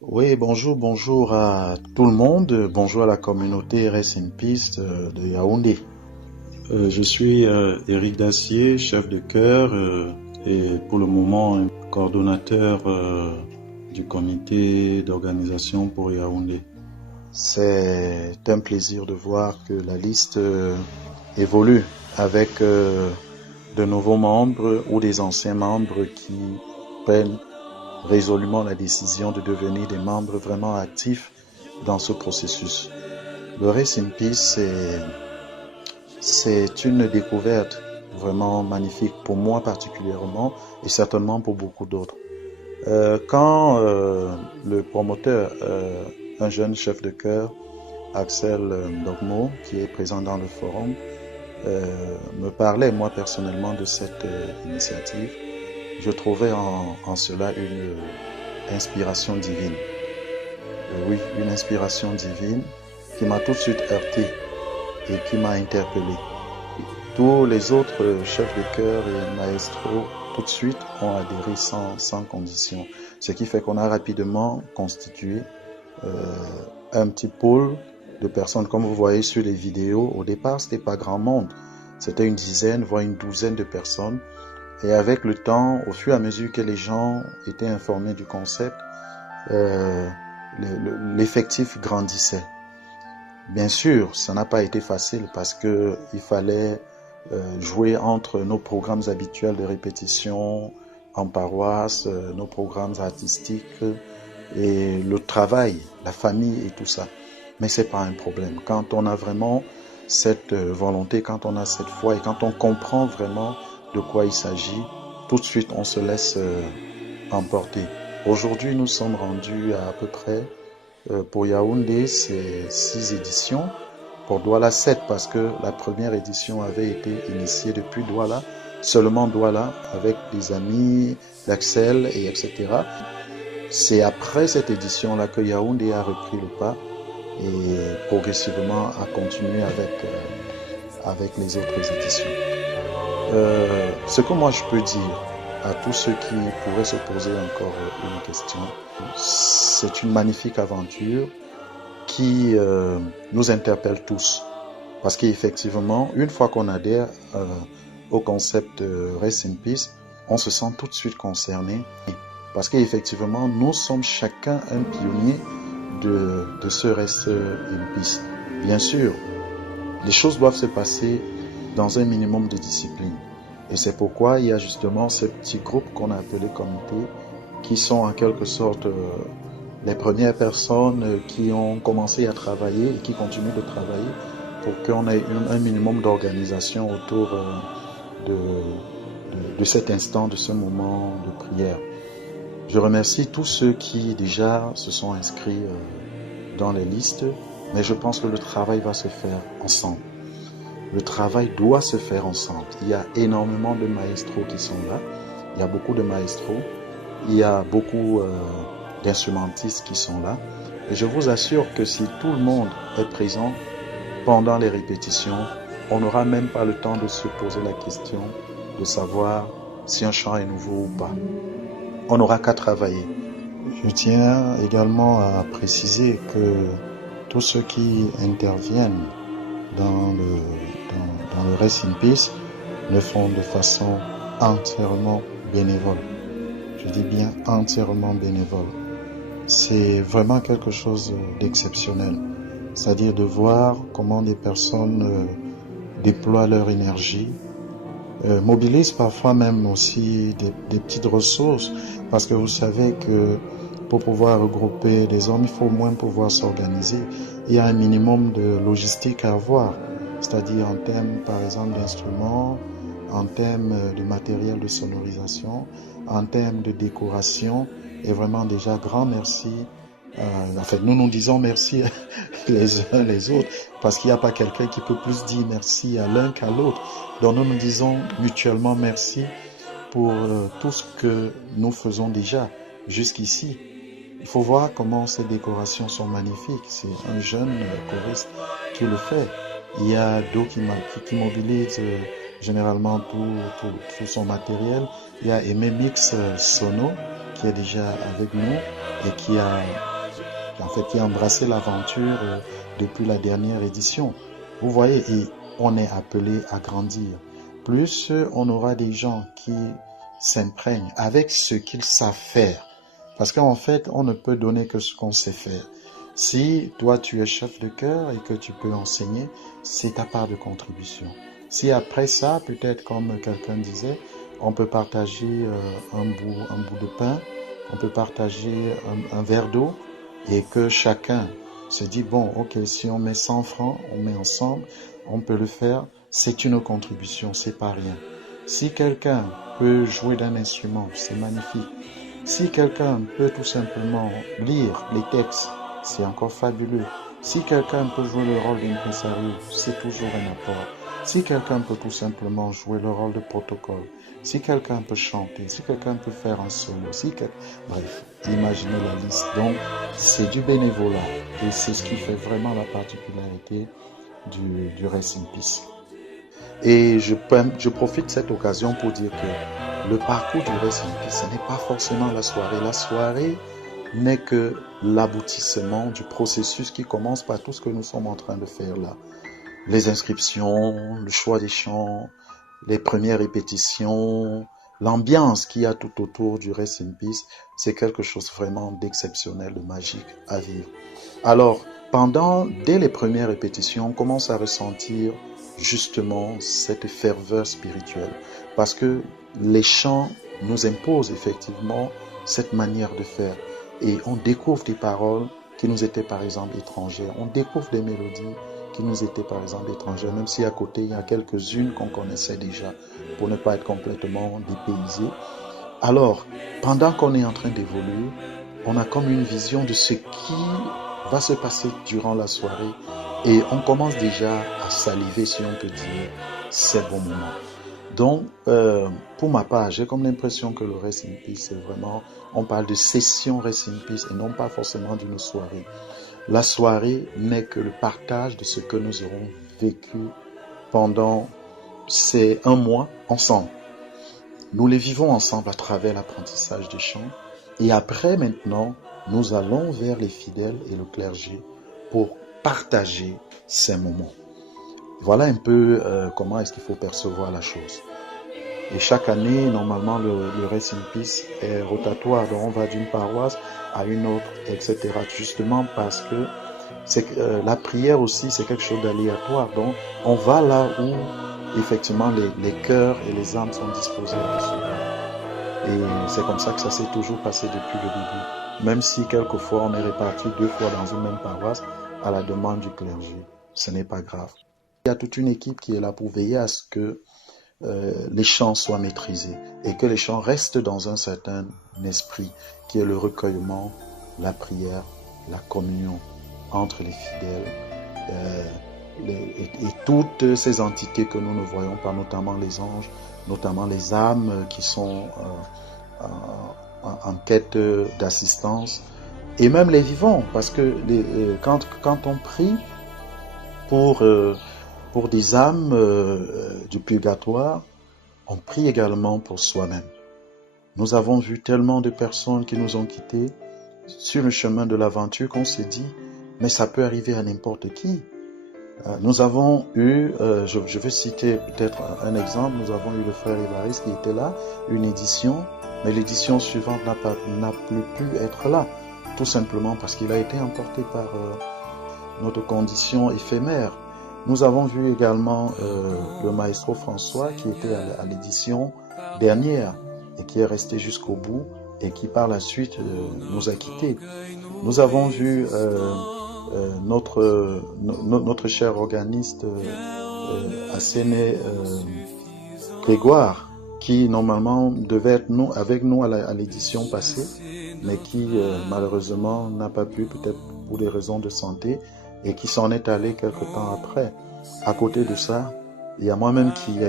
Oui, bonjour à tout le monde, bonjour à la communauté Rest in Peace de Yaoundé. Je suis Éric Dacier, chef de chœur et pour le moment coordonnateur du comité d'organisation pour Yaoundé. C'est un plaisir de voir que la liste évolue avec de nouveaux membres ou des anciens membres qui prennent résolument la décision de devenir des membres vraiment actifs dans ce processus. Le Rest in Peace, c'est une découverte vraiment magnifique pour moi particulièrement et certainement pour beaucoup d'autres. Quand le promoteur, un jeune chef de chœur, Axel Dogmo, qui est présent dans le forum, me parlait moi personnellement de cette initiative, je trouvais en cela une inspiration divine. Oui, une inspiration divine qui m'a tout de suite heurté et qui m'a interpellé. Tous les autres chefs de chœur et maestros tout de suite ont adhéré sans condition. Ce qui fait qu'on a rapidement constitué un petit pôle de personnes. Comme vous voyez sur les vidéos, au départ, c'était pas grand monde. C'était une dizaine, voire une douzaine de personnes. Et avec le temps, au fur et à mesure que les gens étaient informés du concept, l'effectif grandissait. Bien sûr, ça n'a pas été facile parce que il fallait jouer entre nos programmes habituels de répétition en paroisse, nos programmes artistiques et le travail, la famille et tout ça. Mais c'est pas un problème. Quand on a vraiment cette volonté, quand on a cette foi et quand on comprend vraiment de quoi il s'agit, tout de suite on se laisse emporter. Aujourd'hui, nous sommes rendus à peu près pour Yaoundé, c'est 6 éditions. Pour Douala, 7 parce que la première édition avait été initiée depuis Douala, seulement Douala, avec des amis d'Axel et etc. C'est après cette édition-là que Yaoundé a repris le pas et progressivement a continué avec les autres éditions. Ce que moi je peux dire à tous ceux qui pourraient se poser encore une question, c'est une magnifique aventure qui nous interpelle tous. Parce qu'effectivement, une fois qu'on adhère au concept Rest in Peace, on se sent tout de suite concerné. Parce qu'effectivement, nous sommes chacun un pionnier de ce Rest in Peace. Bien sûr, les choses doivent se passer dans un minimum de discipline. Et c'est pourquoi il y a justement ce petit groupe qu'on a appelé comité, qui sont en quelque sorte les premières personnes qui ont commencé à travailler et qui continuent de travailler pour qu'on ait un minimum d'organisation autour de cet instant, de ce moment de prière. Je remercie tous ceux qui déjà se sont inscrits dans les listes, mais je pense que le travail va se faire ensemble. Le travail doit se faire ensemble. Il y a énormément de maestros qui sont là. Il y a beaucoup de maestros. Il y a beaucoup d'instrumentistes qui sont là. Et je vous assure que si tout le monde est présent pendant les répétitions, on n'aura même pas le temps de se poser la question de savoir si un chant est nouveau ou pas. On n'aura qu'à travailler. Je tiens également à préciser que tous ceux qui interviennent dans le Rest in Peace le font de façon entièrement bénévole. Je dis bien entièrement bénévole. C'est vraiment quelque chose d'exceptionnel. C'est-à-dire de voir comment des personnes déploient leur énergie, mobilisent parfois même aussi des petites ressources, parce que vous savez que pour pouvoir regrouper des hommes, il faut au moins pouvoir s'organiser. Il y a un minimum de logistique à avoir, c'est-à-dire en termes, par exemple, d'instruments, en termes de matériel de sonorisation, en termes de décoration. Et vraiment déjà, grand merci. En fait, nous disons merci les uns les autres, parce qu'il n'y a pas quelqu'un qui peut plus dire merci à l'un qu'à l'autre. Donc nous disons mutuellement merci pour tout ce que nous faisons déjà jusqu'ici. Il faut voir comment ces décorations sont magnifiques. C'est un jeune choriste qui le fait. Il y a Do qui mobilise généralement tout son matériel. Il y a Aimé Mix Sono qui est déjà avec nous et qui a embrassé l'aventure depuis la dernière édition. Vous voyez, et on est appelé à grandir. Plus on aura des gens qui s'imprègnent avec ce qu'ils savent faire. Parce qu'en fait, on ne peut donner que ce qu'on sait faire. Si toi, tu es chef de chœur et que tu peux enseigner, c'est ta part de contribution. Si après ça, peut-être comme quelqu'un disait, on peut partager un bout de pain, on peut partager un verre d'eau et que chacun se dit, bon, ok, si on met 100 francs, on met ensemble, on peut le faire, c'est une contribution, c'est pas rien. Si quelqu'un peut jouer d'un instrument, c'est magnifique. Si quelqu'un peut tout simplement lire les textes, c'est encore fabuleux. Si quelqu'un peut jouer le rôle d'impresario, c'est toujours un apport. Si quelqu'un peut tout simplement jouer le rôle de protocole, si quelqu'un peut chanter, si quelqu'un peut faire un solo, bref, imaginez la liste. Donc, c'est du bénévolat et c'est ce qui fait vraiment la particularité du Rest in Peace. Et je profite de cette occasion pour dire que le parcours du Rest in Peace, ce n'est pas forcément la soirée. La soirée n'est que l'aboutissement du processus qui commence par tout ce que nous sommes en train de faire là. Les inscriptions, le choix des chants, les premières répétitions, l'ambiance qu'il y a tout autour du Rest in Peace, c'est quelque chose vraiment d'exceptionnel, de magique à vivre. Alors, dès les premières répétitions, on commence à ressentir justement cette ferveur spirituelle parce que les chants nous imposent effectivement cette manière de faire et on découvre des paroles qui nous étaient par exemple étrangères, on découvre des mélodies qui nous étaient par exemple étrangères, même si à côté il y a quelques-unes qu'on connaissait déjà pour ne pas être complètement dépaysé. Alors, pendant qu'on est en train d'évoluer, on a comme une vision de ce qui va se passer durant la soirée et on commence déjà à saliver, si on peut dire, ces bons moments. Donc, pour ma part, j'ai comme l'impression que le Rest in Peace, c'est vraiment, on parle de session Rest in Peace et non pas forcément d'une soirée. La soirée n'est que le partage de ce que nous aurons vécu pendant ces 1 mois ensemble. Nous les vivons ensemble à travers l'apprentissage des chants et après maintenant, nous allons vers les fidèles et le clergé pour partager ces moments. Voilà un peu comment est-ce qu'il faut percevoir la chose. Et chaque année, normalement, le Rest in Peace est rotatoire. Donc, on va d'une paroisse à une autre, etc. Justement parce que la prière aussi, c'est quelque chose d'aléatoire. Donc, on va là où, effectivement, les cœurs et les âmes sont disposés à se. Et c'est comme ça que ça s'est toujours passé depuis le début. Même si, quelquefois, on est répartis 2 fois dans une même paroisse à la demande du clergé. Ce n'est pas grave. Il y a toute une équipe qui est là pour veiller à ce que les chants soient maîtrisés et que les chants restent dans un certain esprit qui est le recueillement, la prière, la communion entre les fidèles et toutes ces entités que nous ne voyons pas, notamment les anges, notamment les âmes qui sont en quête d'assistance et même les vivants parce que quand on prie pour des âmes du purgatoire, on prie également pour soi-même. Nous avons vu tellement de personnes qui nous ont quittés sur le chemin de l'aventure qu'on s'est dit, mais ça peut arriver à n'importe qui. Nous avons eu, je vais citer peut-être un exemple, nous avons eu le frère Évariste qui était là, une édition, mais l'édition suivante n'a plus pu être là, tout simplement parce qu'il a été emporté par notre condition éphémère. Nous avons vu également le maestro François qui était à l'édition dernière et qui est resté jusqu'au bout et qui par la suite nous a quittés. Nous avons vu notre cher organiste Asséné Grégoire qui normalement devait être avec nous à l'édition passée mais qui malheureusement n'a pas pu, peut-être pour des raisons de santé, et qui s'en est allé quelque temps après. À côté de ça, il y a moi-même qui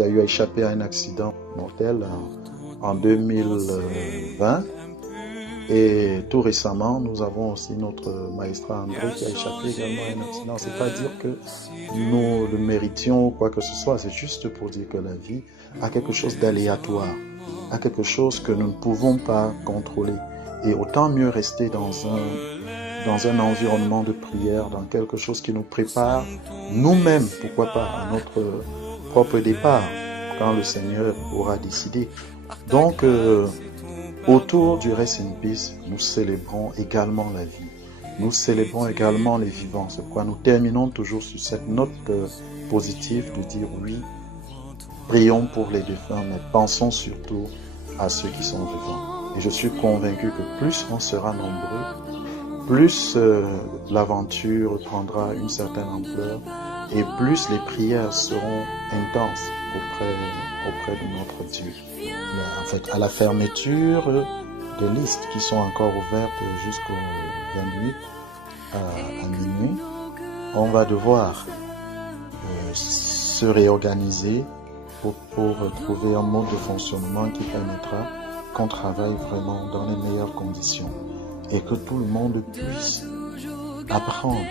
a eu à échapper à un accident mortel en 2020. Et tout récemment, nous avons aussi notre maestra André qui a échappé également à un accident. C'est pas dire que nous le méritions ou quoi que ce soit, c'est juste pour dire que la vie à quelque chose d'aléatoire, à quelque chose que nous ne pouvons pas contrôler. Et autant mieux rester dans un environnement de prière, dans quelque chose qui nous prépare nous-mêmes, pourquoi pas, à notre propre départ, quand le Seigneur aura décidé. Donc, autour du Rest in Peace, nous célébrons également la vie. Nous célébrons également les vivants. C'est pourquoi nous terminons toujours sur cette note positive de dire oui, prions pour les défunts, mais pensons surtout à ceux qui sont vivants. Et je suis convaincu que plus on sera nombreux, plus l'aventure prendra une certaine ampleur et plus les prières seront intenses auprès de notre Dieu. En fait, à la fermeture des listes qui sont encore ouvertes jusqu'au 28 à minuit, on va devoir se réorganiser pour trouver un mode de fonctionnement qui permettra qu'on travaille vraiment dans les meilleures conditions et que tout le monde puisse apprendre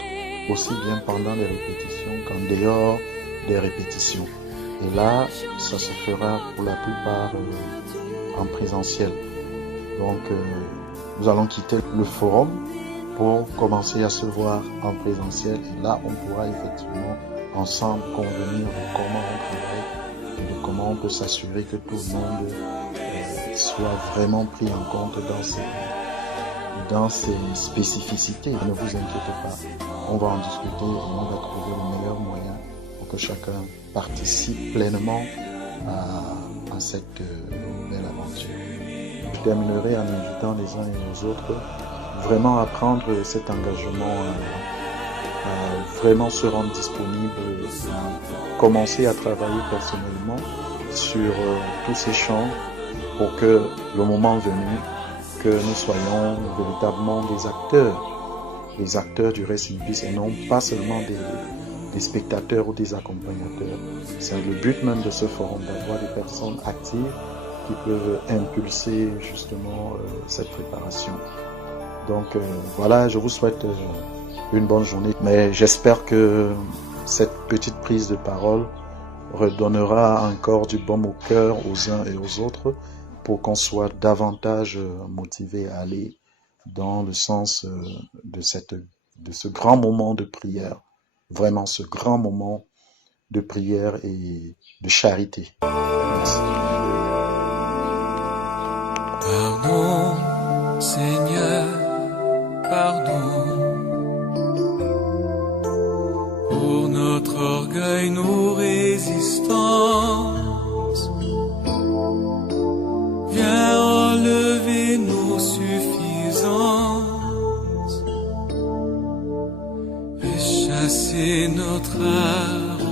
aussi bien pendant les répétitions qu'en dehors des répétitions. Et là, ça se fera pour la plupart en présentiel. Donc, nous allons quitter le forum pour commencer à se voir en présentiel. Et là, on pourra effectivement ensemble convenir de comment on travaille et de comment on peut s'assurer que tout le monde soit vraiment pris en compte dans ses spécificités. Ne vous inquiétez pas, on va en discuter et on va trouver le meilleur moyen pour que chacun participe pleinement à cette belle aventure. Je terminerai en invitant les uns et les autres vraiment à prendre cet engagement, à vraiment se rendre disponible, commencer à travailler personnellement sur tous ces champs pour que le moment venu, que nous soyons véritablement des acteurs du Rest in Peace et non pas seulement des spectateurs ou des accompagnateurs. C'est le but même de ce forum, d'avoir des personnes actives qui peuvent impulser justement cette préparation. Donc voilà, je vous souhaite une bonne journée, mais j'espère que cette petite prise de parole redonnera encore du baume au cœur aux uns et aux autres pour qu'on soit davantage motivé à aller dans le sens de ce grand moment de prière, vraiment ce grand moment de prière et de charité. Merci. Pardon, Seigneur, pardon, pour notre orgueil, nos résistances. Viens enlever nos suffisances et chasser notre arrogance.